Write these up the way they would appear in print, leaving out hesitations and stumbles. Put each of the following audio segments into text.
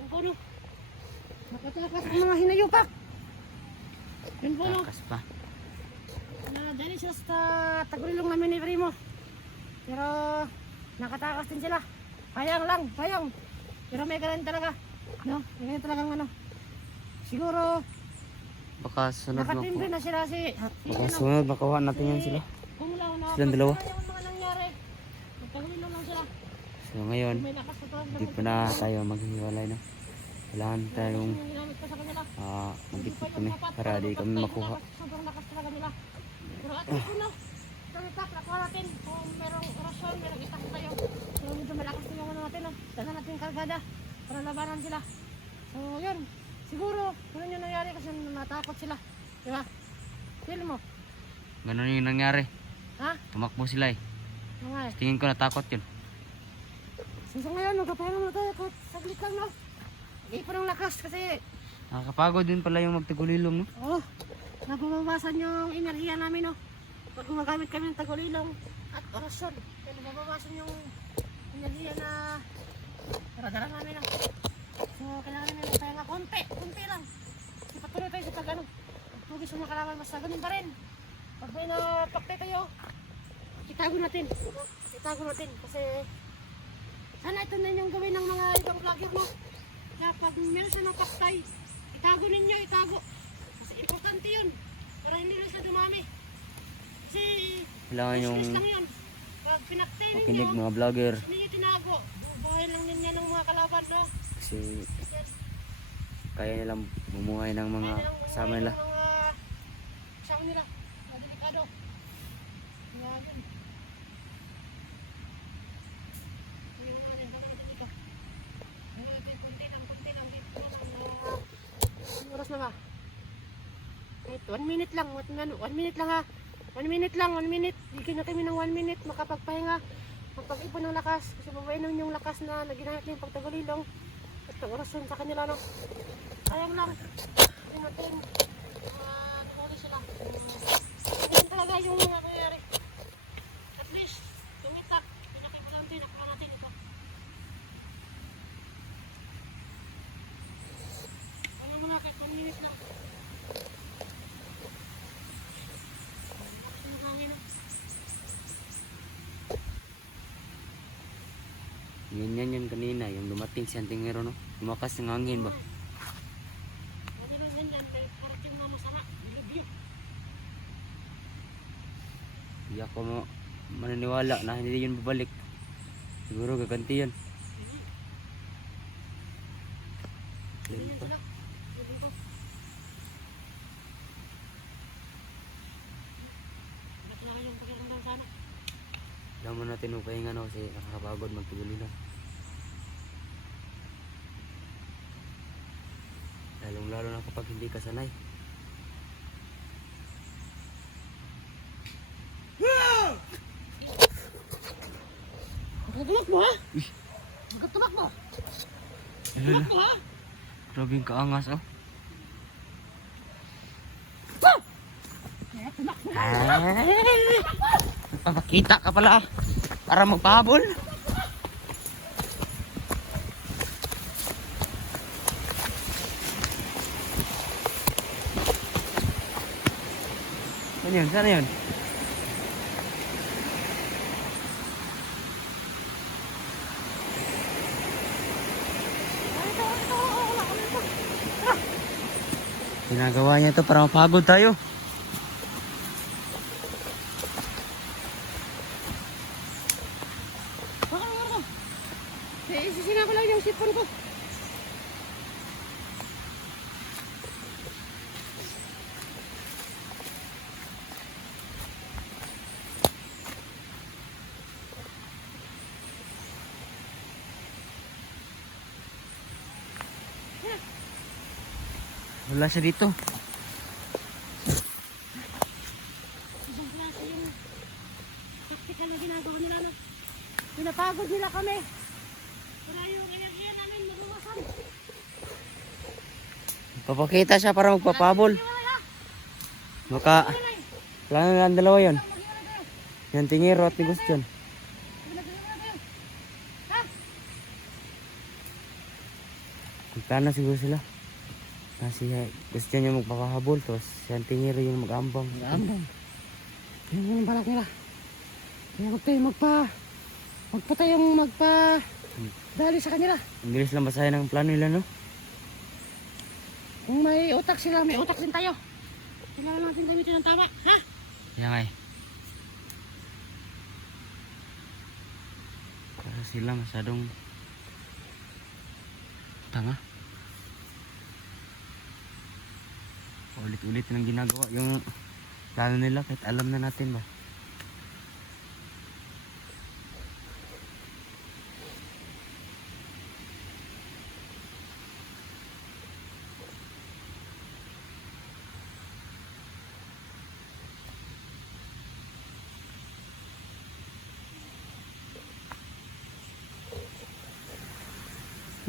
Ang puno. Nakatakas ang mga hinayupak. Yung puno. Takas pa. Dali sila sa tagulilong namin ni Primo. Pero nakatakas din sila. Sayang lang, sayang. Pero may ganun talaga. No? May ganun talagang ano. Siguro Baka sunod nakatimbre na sila si Baka sunod makuha natin yan sila. Kumulaw na. Silang dalawa. Yung mga nangyari. Tagulilong lang sila. So ngayon, May lakas na talaga. hindi pa na tayo maghiwalay na. Kailangan tayong Ginamit pa sa kanila. magdikit kami para di kami makuha. Sobrang lakas talaga nila. Pero at least no, ito itak, nakuha natin. Kung merong orasyon, merong itak tayo. So medyo malakas na yung ano natin. No? Dala natin kargada para labanan sila. So yun, siguro, ganun yung nangyari kasi natakot sila. Diba? Feel mo? Ganun yung nangyari. Ha? Tumakbo sila eh. Mga eh. Tingin ko natakot yun. So ngayon, magpapahinga muna tayo kahit saglit lang no. Ipa ng lakas kasi Nakakapagod din pala yung magtagulilong, no? oh, nababawasan yung enerhiya namin no. Pag gumagamit kami ng tagulilong at orasyon, kaya nababawasan yung enerhiya na daradara namin no. So kailangan namin magpahinga konti lang. Kasi patuloy tayo sa pag-ano, pagtugis sa mga kalaban, basta ganun pa rin. Pag may napaktay tayo, itago natin kasi sana ito na yung gawin ng mga ibang vlogger mo. Na pag meron siya ng paktay, itago ninyo, itago. Kasi importante yun. Para hindi rin siya dumami. Kasi Kailangan yung business lang yun. Pag pinaktay makinig ninyo, mga vlogger. hindi nyo tinago. Bubuhay lang ninyo ng mga kalaban, no? Kasi kaya nilang bumuhay ng mga kasama nila. Kasama nila. Delikado. Kaya yun. Yung ano, hanggang natin ito. Konti lang. Dito lang. Anong oras na ba? 1 minute lang. 1 minute lang ha. 1 minute lang. Bigyan na kami ng 1 minute. Makapagpahinga. Magpag-ipon ng lakas. Kasi babainan yung lakas na naginahit na yung pagtagulilong. At ang orasyon sa kanila no. Sayang lang. Hindi natin nakuli sila. Ganyan talaga yung mga nangyari. At least, tumitak. Pinakipagante. Nakuha natin ito. Ano muna kahit 1 minute lang. Lakas ng hangin no. Yan kanina, yung dumating si Antingero, no? Lumakas ng hangin ba? Ano lang ganyan, kahit yung mga masama, bilib-bilib. Hindi ako mananiwala na hindi yun babalik. Siguro gaganti yun. Bilib Pa. sila. Bilib ko. Nakilala yung pakiramdam sana. Daman natin magpahinga, no? Kasi nakakapagod magtagulilong. Lalong-lalo na kapag hindi ka sanay. Magkatulak mo ha? Magkatulak mo? Tulak mo ha? Grabe yung kaangas, oh. Kaya tulak mo. Nagpapakita ka pala para magpahabol. Saan yun? Saan yun? Ginagawa niya to para mapagod tayo. Isisinga ko lang yung sipon ko. Wala siya dito. Ibang klase yung taktikal na ginagawa nila na. Pinapagod nila kami. Para yung enerhiya namin maluwasan. Papakita siya para magpapabol. Maka, kailangan lang dalawa yun. Yan Tingero at ni Gustion. Ha? Magplano siguro sila. Kasi gusto niya magpapahabol. Tapos si Auntie Mary yung mag-ambang. Ambang. Yan yung balak nila. Kaya huwag tayo dali sa kanila. Ang bilis lang basahin ang plano nila, no? Kung may utak sila, may utak din tayo. Kailangan natin gamitin ng tama, ha? Kaya nga eh. Para sila masyadong tanga. Ulit-ulit ang ginagawa yung plano nila kahit alam na natin ba.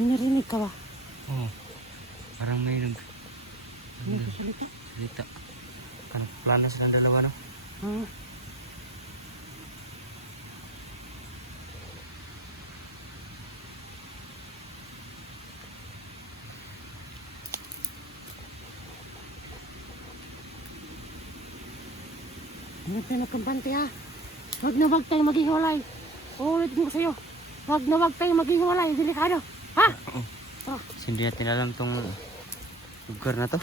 Narinig ka ba? Oo. Parang may May kasalita? salita. Parang plano silang dalawa, no? Oo. Huwag tayo magkampante, ha? Huwag tayo maghiwalay. Uulit ko sa'yo. Huwag tayo maghiwalay. Delikado. Ha? Oo. Oh. Kasi hindi natin alam tong lugar na to.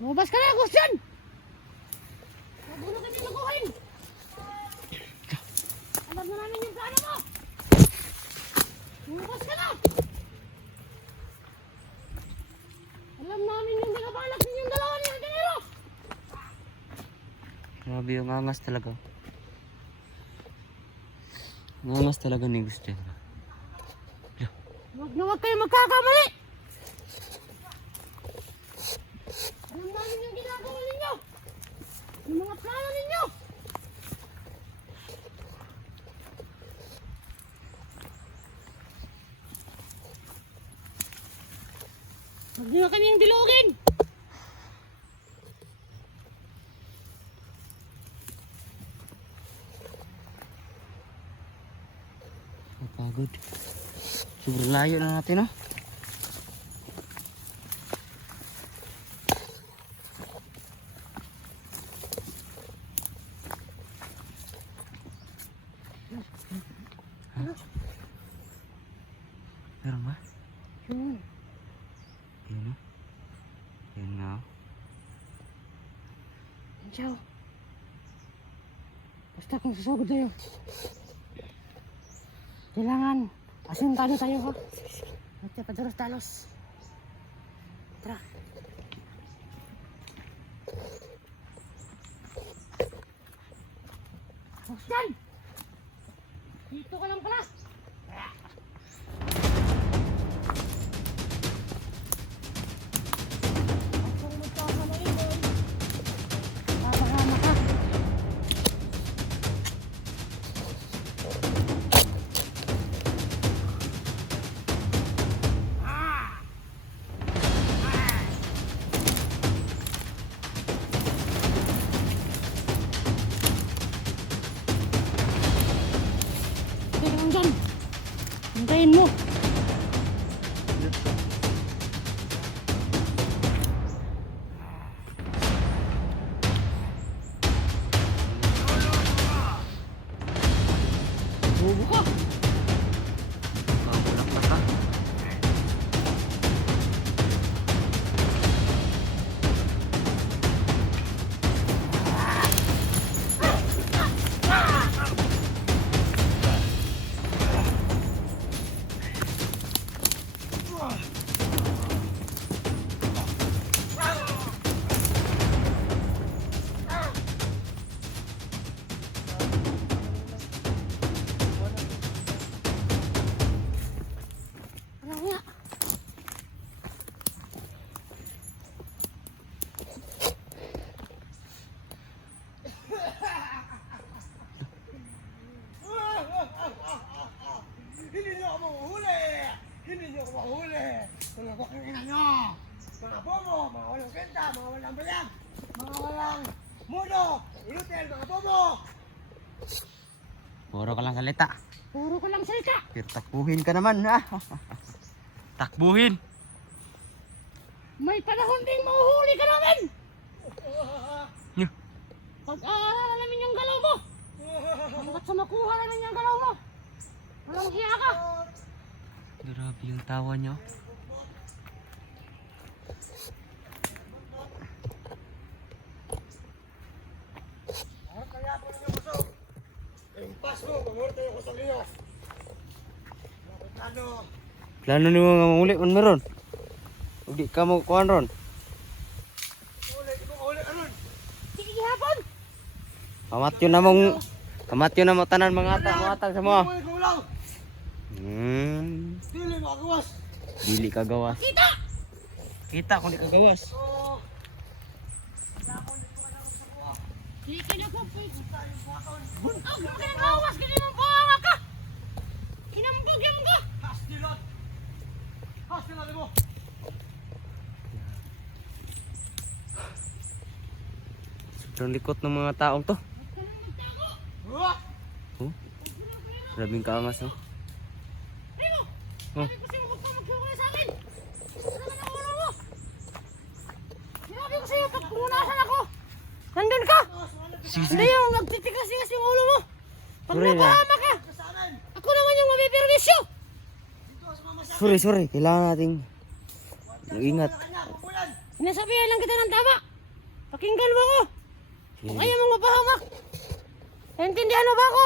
Lumabas ka na, Agustin! Huwag mo na kami lukuhin! Alam na namin yung plano mo! Lumabas ka na! Alam namin yung nakabalak ninyong dalawa ni Angelero! Grabe yung angas talaga. Ang angas talaga ni Gusto. Huwag kayo magkakamali! Alam namin yung ginagawa ninyo! Yung mga plano ninyo! Huwag niyo kaming dilugin! Napagod. Sobrang layo na natin, no? Meron ba? Yun. Yun, no? Yun nga, oh. Ciao. Basta kung sasabot tayo. Kailangan asintado tayo, ha? At padalos-dalos. Tara. Bostan! Dito ka lang pala! Kung magkakamali, boy, papahama ka. Teka lang dyan. Hintayin mo. Bobo ka. Pabulak na ka. Mga bakang ina nyo! Mga bobo! Mga walang kenta! Mga walang bayag! Mga walang mundo! Inutil! Mga bobo! Puro ka lang salita. Puro ka lang salita. Pero takbuhin ka naman, ha? Takbuhin. May panahon ding mahuhuli ka namin. Nyah. Pag-aaralan namin yung galaw mo. Hanggat sa makuha namin yung galaw mo. Walang hiya ka. Grabe yung tawa niyo. Ang kaya po ninyo busog! Impas mo! Pangurta yung kusog ninyo! Bakit ano? Plano ni mo nga manguli man meron. Ug di ka mo kuan ron. Ulit! Anon! Sige hapon. Pamatyo na mo tanan mga atang sa mo. Uy, gulaw! Dili makagawas! Dili ka gawas. Kita. Kita kung di ka gawas. Oh! Sige na po. Buntog mo ka ng lawas. Kaya mo buhanga ka. Kinambog yung ka. Hastilot! Hastilot mo! Sobrang likot ng mga taong to. Uwa! Oh. Grabing kaangas, oh. Rino. Oh. Sabi ko sa'yo huwag ka maghiwalay sa akin. Ano naman ang ulo mo? Sinabi ko sa'yo pag punasan ako. Nandun ka. Sige, Hindi sige. yung nagtitigas-tigas yung ulo mo. Pag Sorry na. napahama ka, ako naman yung mabiperwisyo. Sorry. Kailangan nating ingat. Sinasabihan lang kita ng tama. Pakinggan mo ko. Kung ayaw mong mapahamak. Naintindihan mo ba ako?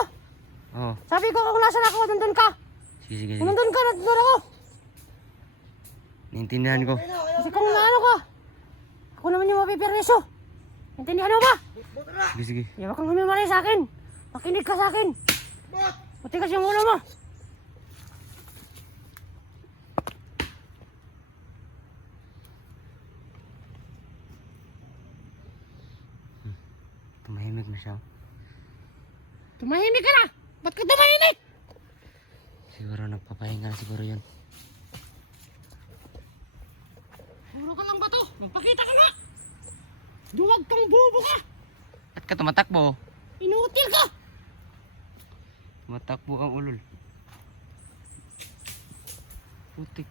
Oh. Sabi ko kung nasan ako, nandun ka. Sige. Kung nandun ka, nandun ako. Naintindihan ko. Kasi kung naano ka, ako naman yung mapiperwisyo. Naintindihan mo ba? Sige. Huwag kang humimalay sa akin. Makinig ka sa akin. Matigas yung ulo mo. Tumahimik na siya. Tumahimik ka na. Ba't ka tumahimik? Siguro nagpapahinga na siguro yun. Puro ka lang ba to? Magpakita ka nga. Duwag kang bubo ka. Ba't ka tumatakbo? Inutil ka. Tumatakbo kang ulol. Putik.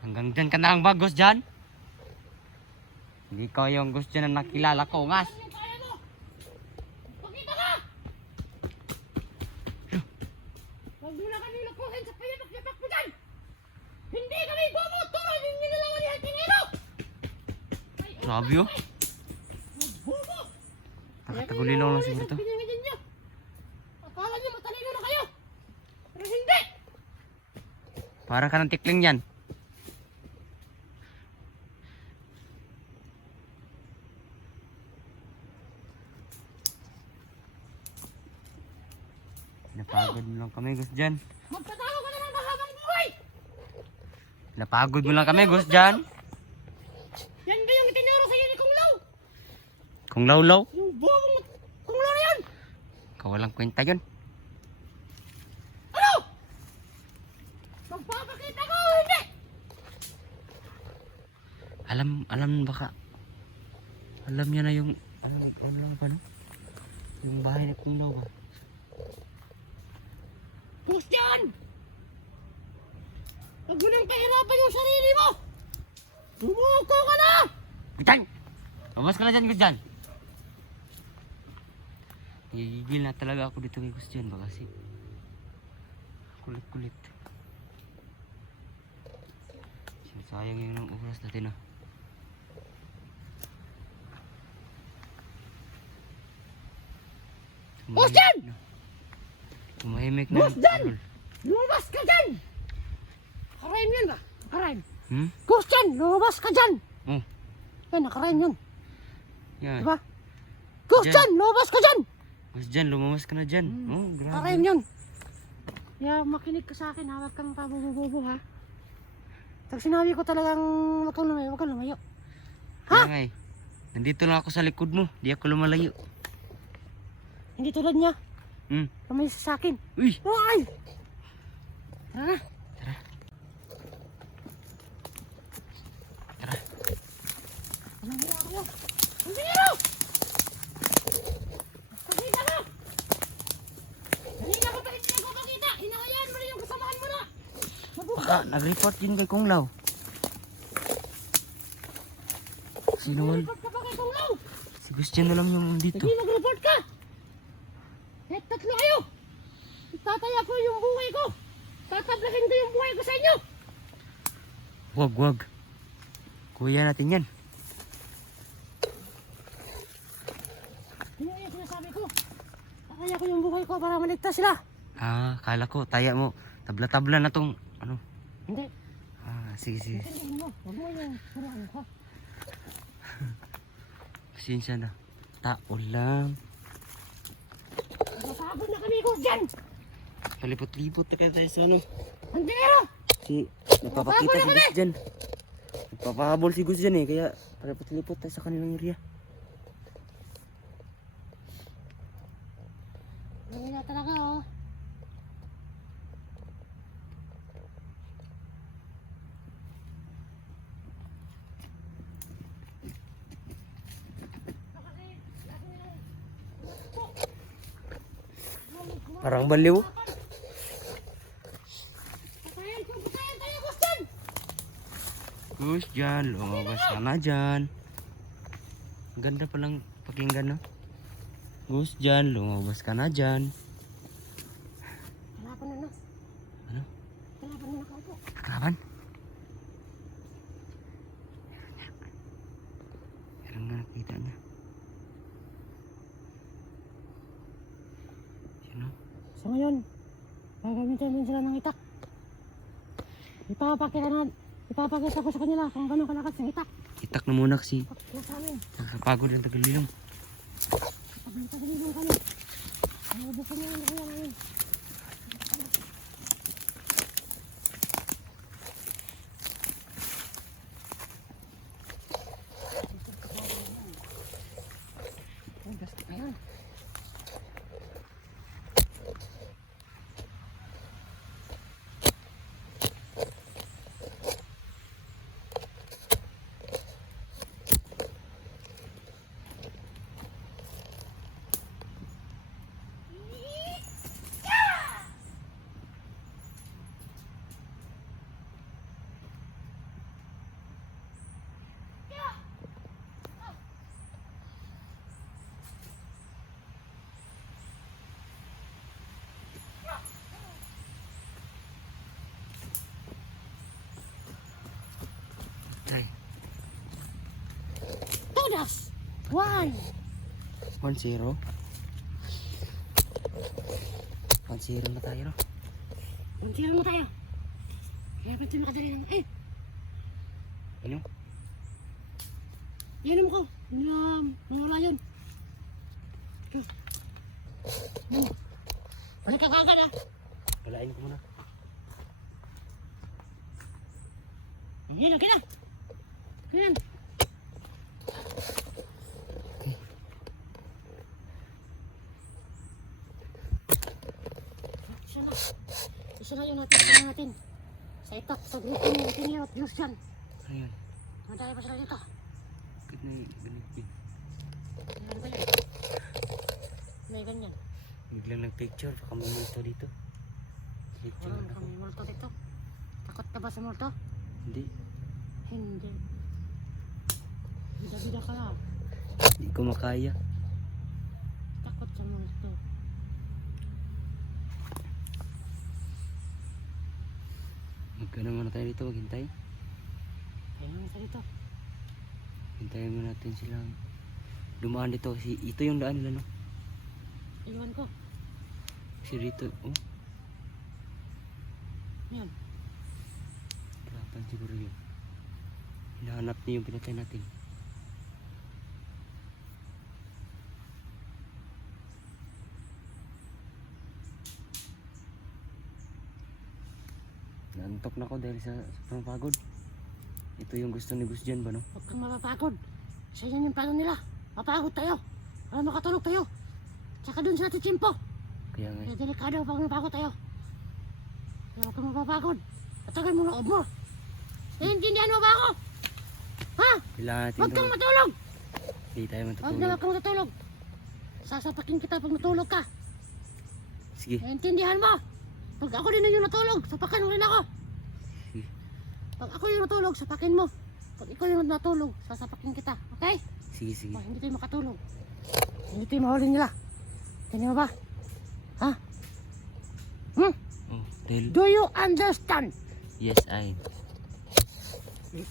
Hanggang dyan ka na ang bagos dyan? Hindi ko yung gusto dyan na nakilala ko, ngas. Yung kaya mo. Magpakita ka. Huwag mo na kami nakuhin sa payapak-yapak mo dyan. Hindi kami bobo. Tuloy yung nilalawa ni Altinero. Grabe oh. Bobo. Nakatagulilaw lang siguro to. Pinangin niyo. Akala niyo matalino na kayo. Pero hindi. Para ka ng tikling yan. Napagod mo lang kami, Gus dyan. Magpatago ka na ng mahabang buhay. Napagod mo lang kami, Gus dyan. Yan ba yung itinuro sa'yo ni Kung Lao? Kung lawlaw, Yung bobong Kung Lao na yan. kawalang kwenta yun. Ano? Magpapakita ka o hindi? Alam baka. Alam niya na yung, ano lang ba, no? Yung bahay ni Kung Law ba? Christian! Huwag mo nang pahirapan yung sarili mo! Sumuko ka na! Gitang! Labas ka na dyan, Gus dyan. Gigigil na talaga ako dito kay Gus dyan ba kasi. Kulit-kulit. Sayang yung oras natin ah. Gus dyan! Tumahimik na. Gus dyan! Lumabas ka dyan! Nakarime yun ba? Nakarime. Gus dyan! Lumabas ka dyan! Oh, Yan, nakarime yun. yan. Diba? Gus Dyan. dyan! Lumabas ka dyan! Gus dyan, lumawas ka na dyan. Oh, grabe. Nakarime yun. Kaya makinig ka sa akin, hawag kang pabububo ha. Pag sinabi ko talagang wag kang lumayo. Ha? Kaya nga eh. Nandito lang ako sa likod mo. Di ako lumalayo. Hindi tulad niya. Hmm. Lumayo sa akin. Uy! Ay! Tara na. Tara. Tara. Anong ginawa kayo? Ang ginawa! Pakita mo! Kanina ko pa rin ko pakita. Hinahayaan mo na yung kasamahan mo na. Baka nag-report din kay Kung Lao. Sino man? Report ka pa kay Kung Lao. Si Christian na lang yung dito. Sige, mag-report ka. Kahit tatlo kayo. Itataya ko yung buhay ko. Tatablahin ko yung buhay ko sa inyo. Wag. Kuya natin yan. Yun yung sinasabi ko. Tataya ko yung buhay ko para maligtas sila. Kala ko, taya mo. Tabla-tabla na tong, ano. Hindi. Sige. Hindi mo. Huwag mo yung suraan ko. Pasensya na. Taon lang. Napapagod na kami ko dyan. Palipot-lipot na kaya tayo sa ano. Ang dinero. Napapakita si Gus dyan. Nagpapahabol si Gus dyan eh. Kaya palipot-lipot tayo sa kanilang area. Hindi na talaga oh. Parang baliw. Patayin tayo, Gustin! Gus dyan, lumabas ka na dyan. Ganda palang pakinggan no. Gus dyan, lumabas ka na dyan. Kalaban na no. Ano? Kalaban na nakaupo. Kalaban? Meron nga nakita niya. Sino? So ngayon, gagamitin din sila ng itak. Ipapakita ko sa kanila kung gano'ng kalakas ng itak. Itak na muna kasi Pakita sa amin. nakapagod ang tagalilong. Pagalitan kami. Nabubukan niya ang kaya namin. Ay, basta ayan. Tay, Todas! One! 1-0. 1-0 na tayo no? Muntihan mo tayo. Kaya ba't yung makadali lang? Eh! Ano? Inom ko. Nawala yun. Balik ka kagad ah. Walain ko muna. Yan, okay na. Yan. Isa na yun natin. Sa itak, sa grupo ni Tinio at Lucian. Ano yun? Madali pa sila dito. Bakit na ganit? Ano ba yun? May ganyan. Biglang nag-picture. Baka may multo dito. Picture Wala ako. kami multo dito. Takot ka ba sa multo? Hindi. Hindi. Bida-bida ka lang. Hindi ko makaya. Takot sa multo. Magkano muna tayo dito. Maghintay. Ayun naman sa dito. Hintayin mo natin silang dumaan dito. Kasi ito yung daan nila no. Iwan ko. Kasi dito. Oh. Yan. Kalaban siguro yun. Hinahanap niya yung pinatay natin. Naantok na ako dahil sa sobrang pagod. Ito yung gusto ni Gus dyan ba no? Huwag kang mapapagod. Sa yan yung plano nila. Mapagod tayo. Para makatulog tayo. Tsaka dun sa ating tsimpo. Kaya nga. Kaya delikado pag napagod tayo. Huwag kang mapapagod. Patagal mo loob mo. Naiintindihan mo ba ako? Ha? Kailangan natin Huwag to. kang matulog. Hindi tayo Huwag matutulog. na huwag kang matulog. Sasapakin kita pag natulog ka. Sige. Naiintindihan mo? Pag ako din yung natulog, sapakan mo rin ako. Sige. Pag ako yung natulog, sapakin mo. Pag ikaw yung natulog, sasapakin kita. Okay? Sige, sige. Oh, hindi tayo makatulog. Hindi tayo mahuli nila. Tingnan mo ba? Ha? Hmm? Oh, Del. Do you understand? Yes, I.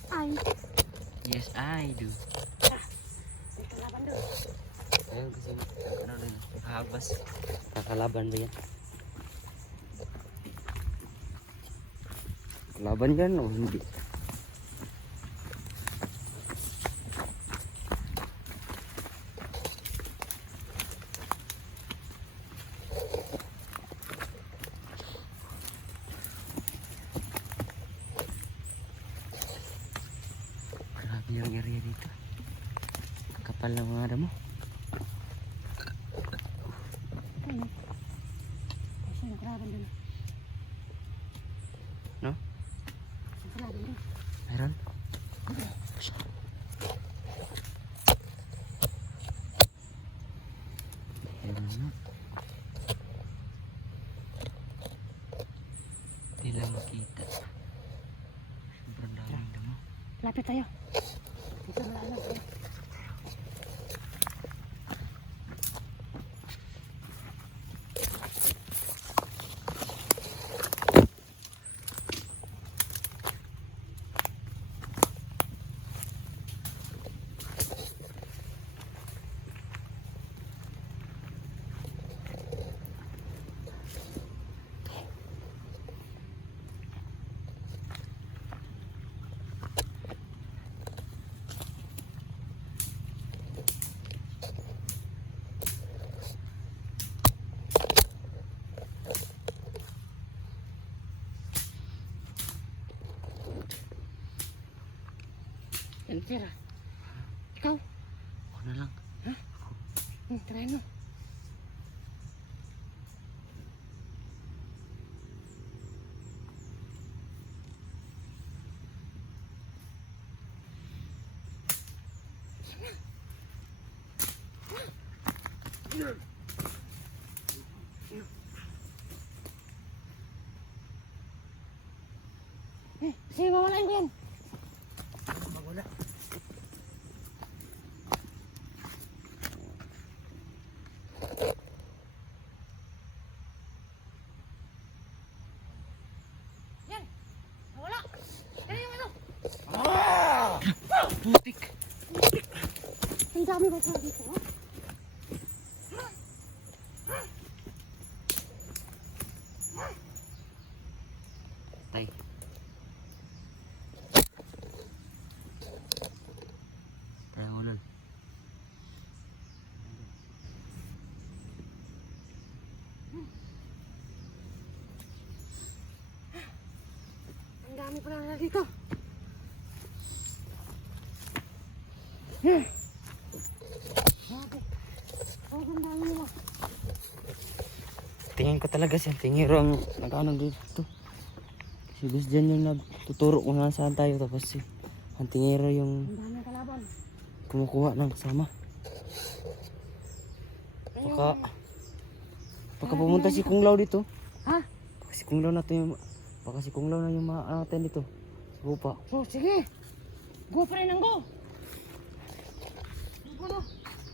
Ay, Yes, I do. may kalaban doon. Ayun kasi, ano rin, nakahagwas. Kakalaban ba yan? Kalaban yan o hindi? Grabe yung area dito. Kapal ng mga damo. Ayun. Kasi yung kalaban doon. No? Yung kalaban doon. Meron? Meron na. Hindi lang makita. Sobrang daming damo. Lapit tayo. Dito na lang. Yan, tira. Ikaw? Ako na lang. Try mo. Sige, mawalain ko yan. Magula. Yan. Nawala. Kaya yung ano. Putik! Ang dami ba sa dito? Ha? Tay. Tayo ulol. Ang dami pala na dito. Grabe. Oh, ang dami nila. Tingin ko talaga siya. Tingiro ang nag-ano dito. Si Gus dyan yung nagtuturo kung nasaan tayo. Tapos si ang tingiro yung Ang dami kalaban. kumukuha ng kasama. Baka pumunta si Kung Lao dito. Ha? Baka si Kung Lao na yung natin dito. Sa lupa. So, sige. Go pa rin ang go. Go na.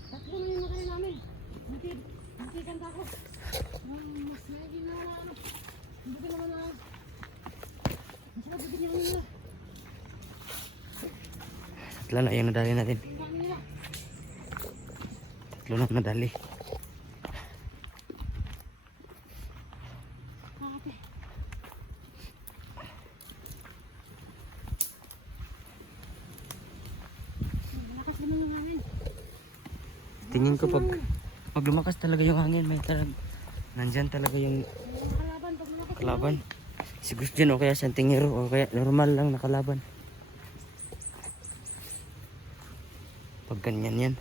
Tatlo na yung makain namin. Nantikan ka ako. Mas naging na ano. Hindi ka naman na. Mas mabibigyan namin nila. Tatlo na yung nadali natin. Ang dami nila. Tatlo na nadali. Grabe. Malakas naman yung hangin. Tingin ko pag lumakas talaga yung hangin, nandyan talaga yung Yung kalaban, pag malakas yung kalaban. Si Gus dyan o kaya sa tingiro o kaya normal lang na kalaban. Pag ganyan yan.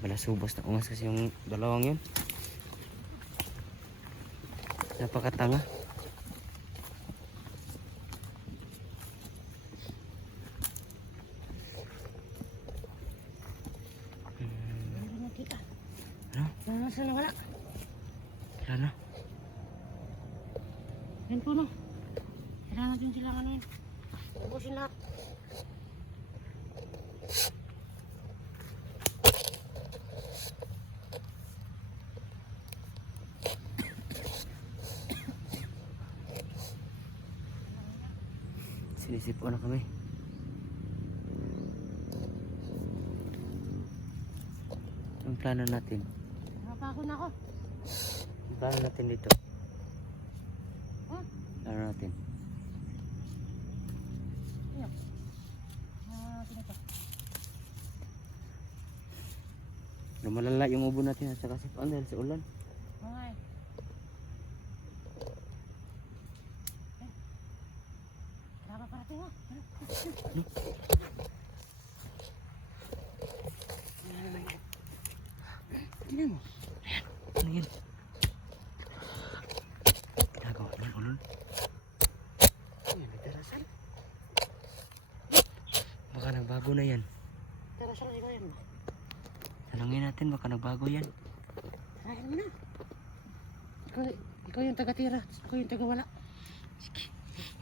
Malasubos na ungas kasi yung dalawang yun. Napakatanga. Hindi na kita. Ano? Wala sila wala. Wala na. Yan po no. Kailangan natin silang ano yun. Ubusin lahat. Sinisipo na kami. Ang plano natin. Napako na ako. Ang plano natin dito. Ha? Plano natin. Yan. Sinito. Lumalala yung ubo natin at saka sipaan dahil sa ulan. Okay. Kaya parating ha. Tingnan mo. Ayan. Ano yan? Ginagawa naman ulol. Yan, may terasan. Baka nagbago na yan. Terasan lang yan. Tanungin natin baka nagbago yan. Tirahin mo na. Ikaw yung taga-tira. Ako yung taga-wala. Sige.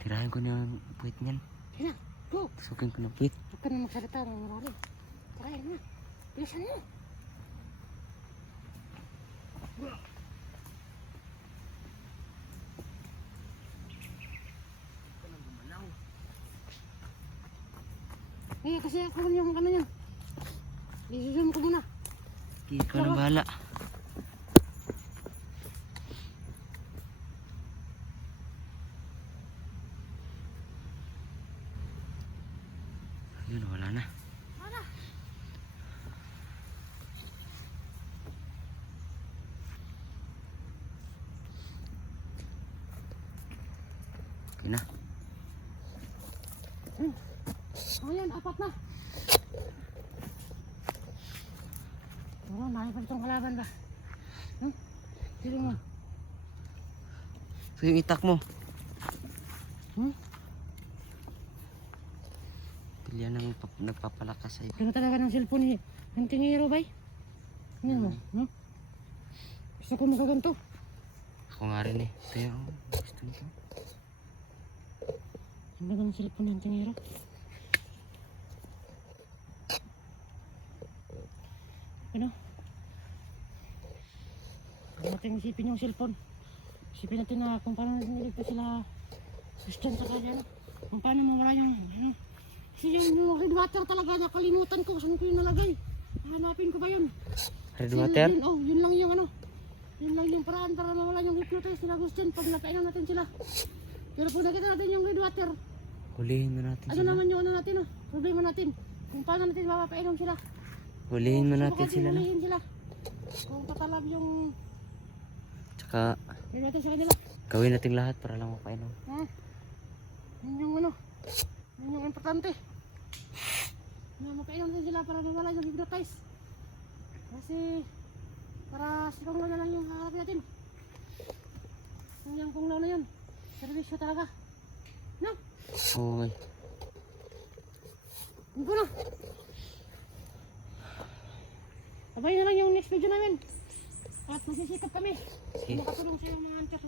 Tirahin ko na yung puwit niyan. Yan na. Go. Pasukin ko ng puwit. Huwag ka na magsalita ng marami. Tirahin mo na. Bilisan mo. Eh, kasi ako lang yung ano yan. I-zoom ko muna. Sige, ikaw na bahala. Yun, wala na. Wala. Okay na. Ayan, apat na. Oo, nakipag itong kalaban ba? Sino mo? So yung itak mo. Pilyan ang nagpapalakas sa'yo. Ano talaga ng cellphone ni ng tingiro bay? Ano mo? No? Gusto ko makaganto. Ako nga rin eh. Ito yung gusto nito. Ano talaga ng cellphone ng tingiro? Ano? Kaya natin isipin yung cellphone. Isipin natin na kung paano natin niligtas sila Christian sa kanya. Kung paano mawala yung ano. Kasi yung red water talaga nakalimutan ko. Saan ko yung nalagay? Hanapin ko ba yun? Red water? Yun lang yung ano. Yun lang yung paraan para mawala yung hypnotize sila Christian pag napainom natin sila. Pero kung nakita natin yung red water, Hulihin mo natin ano sila. naman yung ano natin problema natin. Kung paano natin mapapainom sila. Hulihin mo natin Subukan sila na. hulihin sila. Kung tatalab yung Tsaka red water sa kanila. gawin natin lahat para lang mapainom. Ha? Yun yung ano. Yun yung importante. Na mapainom natin sila para mawala yung hypnotize. Kasi para si Kunglaw na lang yung haharapin natin. Yung Kunglaw na yun. Servisyo talaga. No? Okay. Yun po na. Abay na lang yung next video namin. At magsisikap kami. Sige. Makatulong sa yung mga antiyak.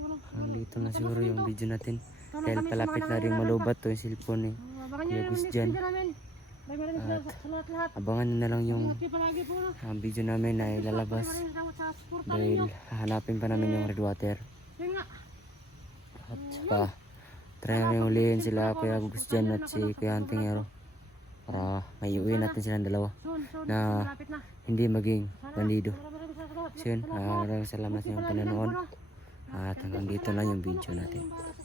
Dito na siguro yung video natin. Tulong Dahil kami sa palapit mga na rin nangangailangan malubat to yung cellphone eh. Abangan nyo Kuya yung Gus next dyan. video namin. Maraming sa lahat-lahat. Abangan nyo na lang yung Ingat kayo palagi po na. video namin na ilalabas. Maraming salamat sa suporta Dahil ninyo. hahanapin pa namin yung red water. Yun nga. At saka try namin hulihin sila Kuya Gus dyan at si Kuya Antingero. Para may uwi natin silang dalawa. Soon, Na malapit na. hindi maging bandido. Maraming salamat. So yun, maraming salamat sa inyong panonood. At hanggang dito na yung video natin. Yung